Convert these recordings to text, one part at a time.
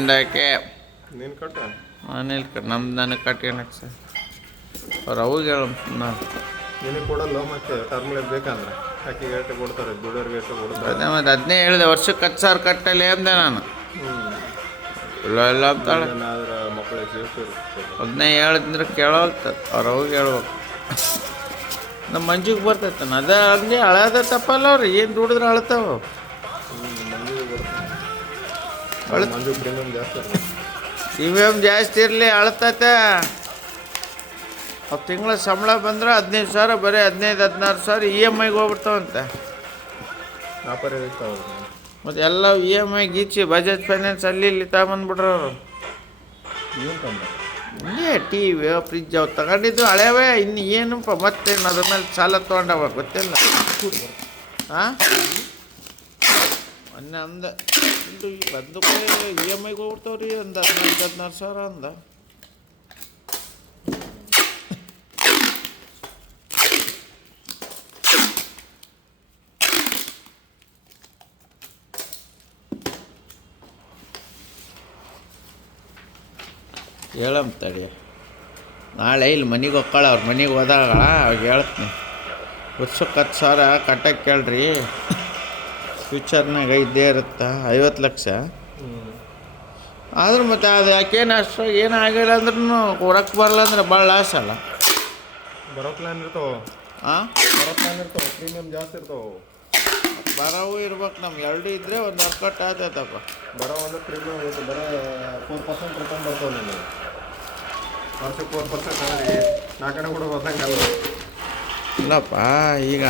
ಹಿಂದಕ್ಕೆ ನೀನು ಕಟ್ಟ ಮನೇಲಿ ನಮ್ದು ನನಗೆ ಕಟ್ಕೊಳಕ್ಕೆ ಸರ್ ಅವ್ರು ಅವಾಗ ಹೇಳ ನಾನು ನಿನಗೆ ಕೊಡಲ್ಲ ಮತ್ತೆ ಟರ್ಮ್ಲೆ ಬೇಕಂದ್ರೆ ಅಕ್ಕಿಗೆ ಗಂಟೆ ಕೊಡ್ತಾರೆ ದುಡಿಯೋರಿಗೆ ಎಷ್ಟು ಕೊಡ್ತಾರೆ ಅದೇ ಮತ್ತೆ ಅದನ್ನೇ ಹೇಳಿದೆ ವರ್ಷಕ್ಕೆ 10,000 ಕಟ್ಟಲಿ ಅಂದೆ ನಾನು. ಇಲ್ಲ ಇಲ್ಲ ಅಂತಾಳೆ. ಆದ್ರೆ ಮಕ್ಕಳಿಗೆ ಸೇಫ್ಟಿ ಇರುತ್ತೆ. ಅದನ್ನೇ ಹೇಳಿದ್ರೆ ಕೇಳೋಗ್ತದೆ ಅವ್ರು ಅವಾಗ ಹೇಳ್ಬೇಕು. ನಮ್ಮ ಮಂಜಿಗೆ ಬರ್ತೈತೆ ಅದೇ ಹಂಗೆ ಹಳೇದ ತಪ್ಪಲ್ಲ ಅವ್ರು ಏನು ದುಡಿದ್ರೆ ಅಳ್ತಾವ. ಮಂಜು ಪ್ರೀಮಿಯಮ್ ಜಾಸ್ತಿ ಇರ್ತದೆ. ಪ್ರೀಮಿಯಮ್ ಜಾಸ್ತಿ ಇರಲಿ ಅಳ್ತೈತೆ. ಅವ್ರು ತಿಂಗಳ ಸಂಬಳ ಬಂದ್ರೆ 15,000 ಬರೀ 15-16 ಸಾವಿರ EMIಗೆ ಹೋಗ್ಬಿಡ್ತಾವಂತೆ. ವ್ಯಾಪಾರ ಇರ್ತಾವೆ ಮತ್ತು ಎಲ್ಲ EMI ಗೀಚಿ ಬಜಾಜ್ ಫೈನಾನ್ಸ್ ಅಲ್ಲಿ ಇಲ್ಲಿ ತಗೊಂಬಂದ್ಬಿಟ್ರು ಅವರು. ಏನು ತಂದ ಇಲ್ಲೇ ಟಿ ವಿ ಫ್ರಿಜ್ ಅವು ತಗೊಂಡಿದ್ದು ಹಳೆಯವೇ. ಇನ್ನು ಏನಪ್ಪ ಮತ್ತೇನು ಅದ್ರ ಮೇಲೆ ಸಾಲ ತೊಗೊಂಡವ ಗೊತ್ತಿಲ್ಲ. ಹಾಂ ಮೊನ್ನೆ ಅಂದ ಇದು ಬಂದು EMIಗೆ ಹೋಗ್ಬಿಡ್ತಾವ್ರಿ ಒಂದು 15-16 ಸಾವಿರ ಅಂದ. ಹೇಳಮ್ಮ ತಡಿ, ನಾಳೆ ಇಲ್ಲಿ ಮನೆಗೆ ಹೋಗ್ತಾಳ. ಅವ್ರ ಮನೆಗೆ ಹೋದಾಗ ಅವಾಗ ಹೇಳ್ತೀನಿ ವರ್ಷಕ್ಕೆ 10,000 ಕಟ್ಟಕ್ಕೆ ಕೇಳ್ರಿ, ಫ್ಯೂಚರ್ನಾಗ ಇದ್ದೇ ಇರುತ್ತೆ 50 ಲಕ್ಷ. ಆದ್ರೆ ಮತ್ತು ಅದು ಯಾಕೇನು ಅಷ್ಟು ಏನೂ ಆಗಿಲ್ಲ ಅಂದ್ರೂ ಕೊಡಕ್ಕೆ ಬರಲ್ಲ ಅಂದ್ರೆ ಭಾಳ ಲಾಸ್ ಅಲ್ಲ. ಬರೋ ಪ್ಲ್ಯಾನ್ ಇರ್ತಾವೆ. ಹಾಂ ಬರೋ ಪ್ಲ್ಯಾನ್ ಇರ್ತಾವೆ, ಪ್ರೀಮಿಯಮ್ ಜಾಸ್ತಿ ಇರ್ತಾವೆ. ಬರೋವು ಇರ್ಬೇಕು ನಮ್ಗೆ. ಎರಡು ಇದ್ದರೆ ಒಂದು ವರ್ಕೌಟ್ ಆಗ್ತೈತಪ್ಪ. ಬರೋ ಒಂದು ಪ್ರೀಮಿಯಮ್ ಇರುತ್ತೆ, ಬರೀ 4% ರಿಟರ್ನ್ ಬರ್ತಾವೆ ನಿಮಗೆ. ವರ್ಷಕ್ಕೆ 4% ಅಂದರೆ ನಾಲ್ಕನೇ ಕೂಡ ಬರ್ದಂಗಲ್ಲ. ಇಲ್ಲಪ್ಪ ಈಗ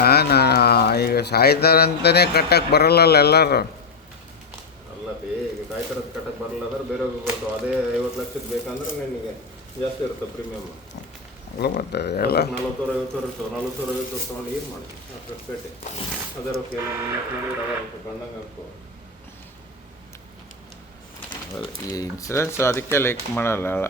ಈಗ ಸಾಯ್ತಾರಂತಲೇ ಕಟ್ಟಕ್ಕೆ ಬರಲ್ಲಲ್ಲ ಎಲ್ಲರೂ. ಅಲ್ಲ ಬೇ ಈಗ ಕಾಯ್ತಾರದ್ದು ಕಟ್ಟಕ್ಕೆ ಬರಲ್ಲ ಅಂದ್ರೆ ಬೇರೆಯವ್ರಿಗೆ ಬರ್ತಾವೆ. ಅದೇ 50 ಲಕ್ಷದ ಬೇಕಂದ್ರೆ ನಿನಗೆ ಜಾಸ್ತಿ ಇರುತ್ತೆ ಪ್ರೀಮಿಯಮ್. ಅಲ್ಲ ಮತ್ತೆ ಎಲ್ಲ 40,000-50,000 ಇರ್ತವೆ. 40,000-50,000 ತೊಗೊಂಡು ಏನು ಮಾಡಿ ಅಷ್ಟು ಪೇಟೆ ಅದೇ ರೊಕ್ಕ ಎಲ್ಲ ಗಂಡಂಗೆ ಆಗ್ತವೆ. ಈ ಇನ್ಸೂರೆನ್ಸ್ ಅದಕ್ಕೆ ಲೈಕ್ ಮಾಡಲ್ಲ.